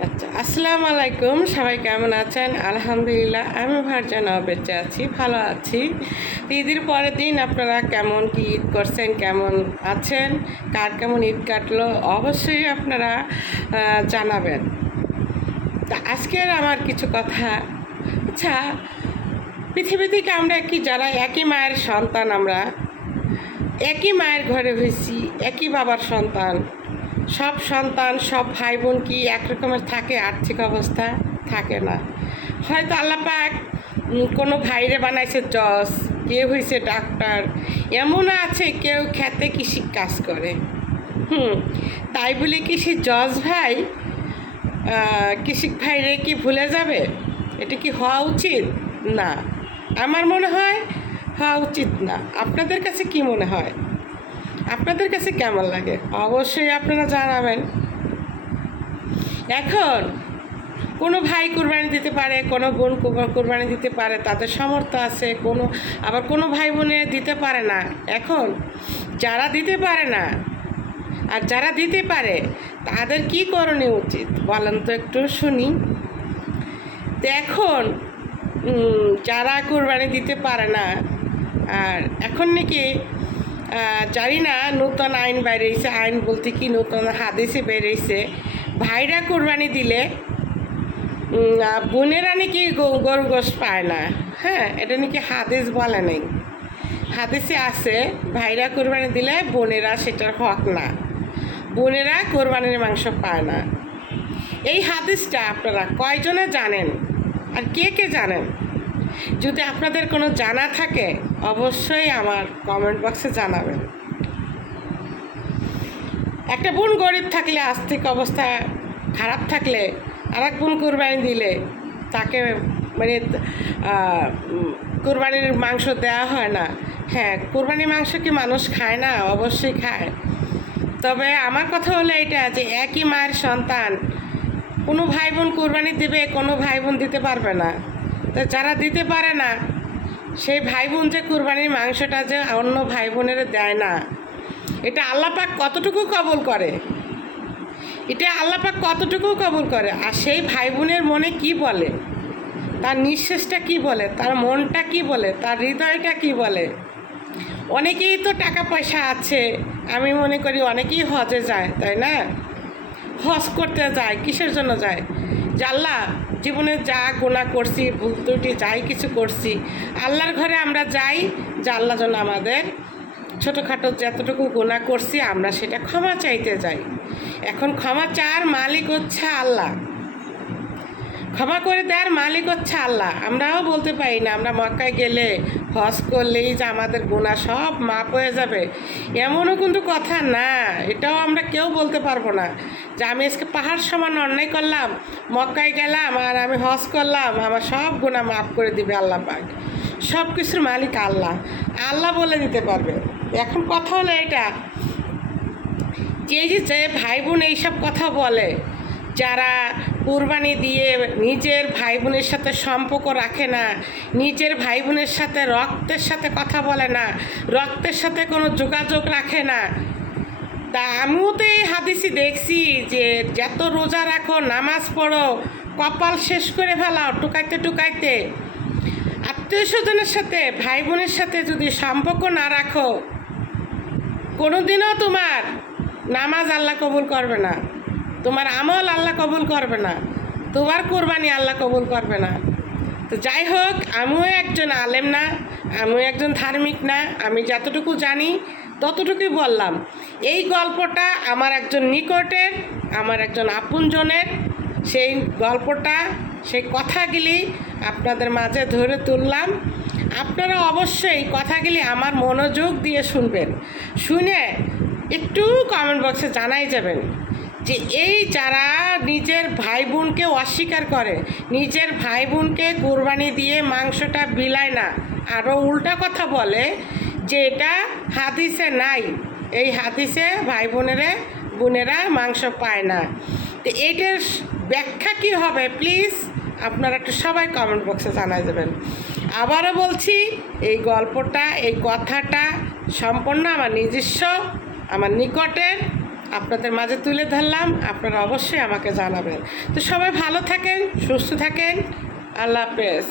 আচ্ছা, আসসালামু আলাইকুম। সবাই কেমন আছেন? আলহামদুলিল্লাহ আমি ভার্জানা বেঁচে আছি, ভালো আছি। ঈদের পরের দিন আপনারা কেমন কি ঈদ করছেন, কেমন আছেন, কার কেমন ঈদ কাটলো অবশ্যই আপনারা জানাবেন। তা আজকের আমার কিছু কথা। আচ্ছা, পৃথিবী থেকে আমরা কি যারা একই মায়ের সন্তান, আমরা একই মায়ের ঘরে হয়েছি, একই বাবার সন্তান, সব সন্তান সব ভাই বোন কি একরকমের থাকে? আর্থিক অবস্থা থাকে না। হয়তো আল্লাহ পাক কোনো ভাইরে বানাইছে জজ, কেউ হয়েছে ডাক্তার, এমন আছে কেউ খেতে কৃষি কাজ করে। তাই বলে কি সে জজ ভাই কৃষিক ভাইরে কি ভুলে যাবে? এটা কি হওয়া উচিত? না, আমার মনে হয় হওয়া উচিত না। আপনাদের কাছে কি মনে হয়? আপনাদের কাছে কেমন লাগে অবশ্যই আপনারা জানাবেন। এখন কোনো ভাই কুরবানি দিতে পারে, কোনো বোন কুরবানি দিতে পারে, তাদের সামর্থ্য আছে। আবার কোনো ভাই বোনে দিতে পারে না। এখন যারা দিতে পারে না আর যারা দিতে পারে তাদের কি করণীয় উচিত বলেন তো একটু শুনি। তো এখন যারা কুরবানি দিতে পারে না, আর এখন নাকি জানি না, নতুন আইন বেরিয়েছে, আইন বলতে কি নতুন হাদিসে বেরিয়েছে, ভাইরা কুরবানি দিলে বোনেরা নাকি গরু গোশ পায় না। হ্যাঁ, এটা নাকি হাদিস বলে নাই, হাদিসে আছে ভাইরা কুরবানি দিলে বোনেরা সেটার হক না, বোনেরা কোরবানির মাংস পায় না। এই হাদিসটা আপনারা কয়জনে জানেন আর কে কে জানেন? যদি আপনাদের কোনো জানা থাকে অবশ্যই আমার কমেন্ট বক্সে জানাবেন। একটা বোন গরিব থাকলে, আর্থিক অবস্থা খারাপ থাকলে, আর এক বোন কোরবানি দিলে তাকে মানে কোরবানির মাংস দেওয়া হয় না। হ্যাঁ, কোরবানির মাংস কি মানুষ খায় না? অবশ্যই খায়। তবে আমার কথা হলো এটা যে একই মায়ের সন্তান, কোনো ভাই বোন কোরবানি দেবে, কোনো ভাই বোন দিতে পারবে না। তো যারা দিতে পারে না সেই ভাই বোন যে কোরবানির মাংসটা যে অন্য ভাই বোনের দেয় না, এটা আল্লাহ পাক কতটুকু কবুল করে? এটা আল্লাহ পাক কতটুকু কবুল করে? আর সেই ভাই বোনের মনে কি বলে, তার নিঃশ্বাসটা কি বলে, তার মনটা কি বলে, তার হৃদয়টা কি বলে? অনেকেই তো টাকা পয়সা আছে, আমি মনে করি অনেকেই হজে যায়, তাই না? হজ করতে যায় কিসের জন্য যায়? যে আল্লাহ, জীবনে যা গুনাহ করছি, ভুল ত্রুটি যাই কিছু করছি, আল্লাহর ঘরে আমরা যাই যে আল্লাহ যেন আমাদের ছোটোখাটো যতটুকু গুনাহ করছি আমরা সেটা ক্ষমা চাইতে যাই। এখন ক্ষমা চাওয়ার মালিক হচ্ছে আল্লাহ, ক্ষমা করে দেওয়ার মালিক হচ্ছে আল্লাহ। আমরাও বলতে পারি না আমরা মক্কায় গেলে হজ করলেই যে আমাদের গুনাহ সব মাপ হয়ে যাবে, এমনও কিন্তু কথা না। এটাও আমরা কেউ বলতে পারবো না যে আমি আজকে পাহাড় সমান অন্যায় করলাম, মক্কায় গেলাম আর আমি হজ করলাম, আমার সব গুনাহ মাফ করে দিবে আল্লাহ পাক। সব কিছুর মালিক আল্লাহ, আল্লাহ বলে দিতে পারবে। এখন কথা হলো এটা যে ভাই বোন এইসব কথা বলে, যারা কুরবানি দিয়ে নিজের ভাই বোনের সাথে সম্পর্ক রাখে না, নিজের ভাই বোনের সাথে রক্তের সাথে কথা বলে না, রক্তের সাথে কোনো যোগাযোগ রাখে না। তা আমিও তো এই হাদিসই দেখছি যে যত রোজা রাখো, নামাজ পড়ো, কপাল শেষ করে ফেলাও টুকাইতে টুকাইতে, আত্মীয় স্বজনের সাথে ভাই বোনের সাথে যদি সম্পর্ক না রাখো, কোনোদিনও তোমার নামাজ আল্লাহ কবুল করবে না, তোমার আমল আল্লাহ কবুল করবে না, তোমার কোরবানি আল্লাহ কবুল করবে না। তো যাই হোক, আমিও একজন আলেম না, আমিও একজন ধার্মিক না, আমি যতটুকু জানি ততটুকুই বললাম। এই গল্পটা আমার একজন নিকটের, আমার একজন আপনজনের, সেই গল্পটা, সেই কথাগুলি আপনাদের মাঝে ধরে তুললাম। আপনারা অবশ্যই কথাগুলি আমার মনোযোগ দিয়ে শুনবেন, শুনে একটু কমেন্ট বক্সে জানাই যাবেন যে এই যারা নিজের ভাই বোনকে অস্বীকার করে, নিজের ভাই বোনকে কোরবানি দিয়ে মাংসটা বিলায় না, আরও উল্টা কথা বলে যে এটা হাদিসে নাই, এই হাদিসে ভাই বোনেরা মাংস পায় না, তো এইটার ব্যাখ্যা কী হবে প্লিজ আপনারা একটু সবাই কমেন্ট বক্সে জানাই দেবেন। আবারও বলছি, এই গল্পটা, এই কথাটা সম্পূর্ণ আমার নিজস্ব, আমার নিকটের আপনাদের মাঝে তুলে ধরলাম। আপনারা অবশ্যই আমাকে জানাবেন। তো সবাই ভালো থাকেন, সুস্থ থাকেন। আল্লাহ হাফেজ।